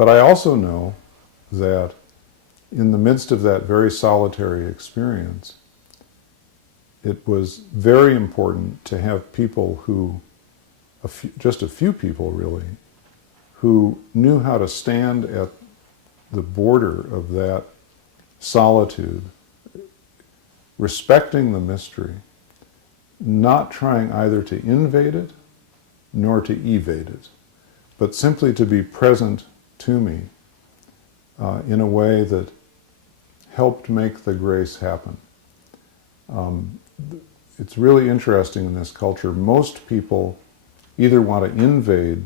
But I also know that in the midst of that very solitary experience, it was very important to have people who, just a few people really, who knew how to stand at the border of that solitude, respecting the mystery, not trying either to invade it nor to evade it, but simply to be present to me in a way that helped make the grace happen. It's really interesting in this culture. Most people either want to invade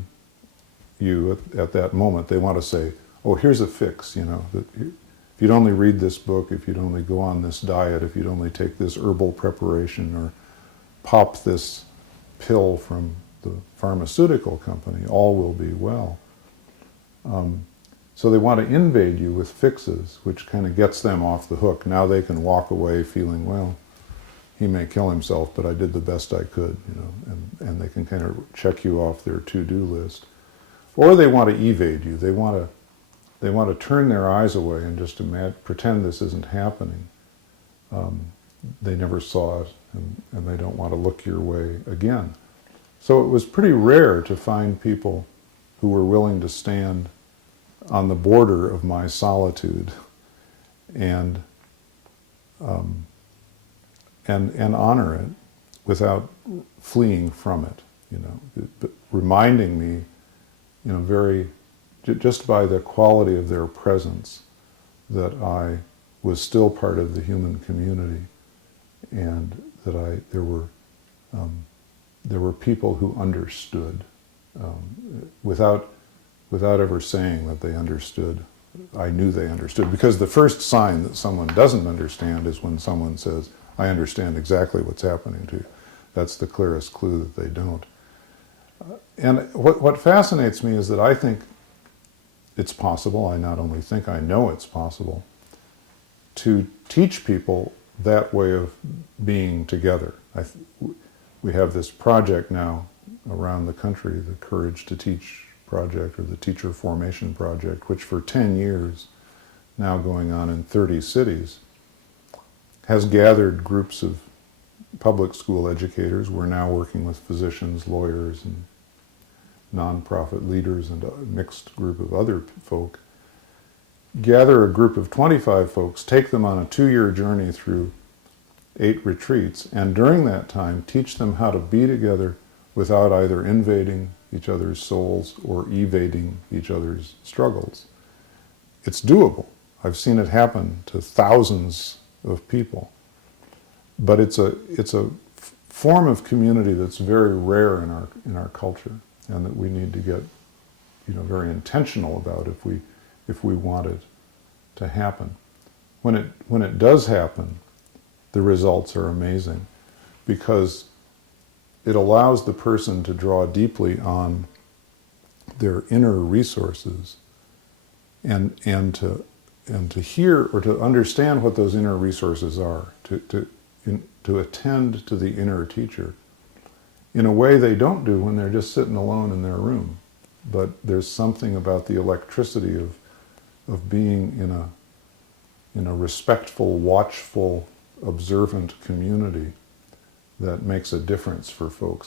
you at that moment. They want to say, oh, here's a fix, you know, that if you'd only read this book, if you'd only go on this diet, if you'd only take this herbal preparation or pop this pill from the pharmaceutical company, all will be well. So they want to invade you with fixes, which kind of gets them off the hook. Now they can walk away feeling, well, he may kill himself, but I did the best I could, you know, and they can kind of check you off their to-do list. Or they want to evade you. They want to turn their eyes away and just pretend this isn't happening. They never saw it, and they don't want to look your way again. So it was pretty rare to find people who were willing to stand on the border of my solitude and honor it without fleeing from it, you know, but reminding me, you know, just by the quality of their presence, that I was still part of the human community, and that there were people who understood, without ever saying that they understood. I knew they understood, because the first sign that someone doesn't understand is when someone says, I understand exactly what's happening to you. That's the clearest clue that they don't. And what fascinates me is that I think it's possible, I not only think, I know it's possible, to teach people that way of being together. We have this project now around the country, the Courage to Teach project, or the Teacher Formation Project, which for 10 years, now going on in 30 cities, has gathered groups of public school educators. We're now working with physicians, lawyers, and nonprofit leaders, and a mixed group of other folk. Gather a group of 25 folks, take them on a 2-year journey through 8 retreats, and during that time teach them how to be together without either invading each other's souls or evading each other's struggles. It's doable. I've seen it happen to thousands of people. But it's a form of community that's very rare in our culture, and that we need to get, you know, very intentional about if we want it to happen. When it does happen, the results are amazing, because it allows the person to draw deeply on their inner resources and to hear or to understand what those inner resources are, to attend to the inner teacher in a way they don't do when they're just sitting alone in their room. But there's something about the electricity of being in a respectful, watchful, observant community that makes a difference for folks.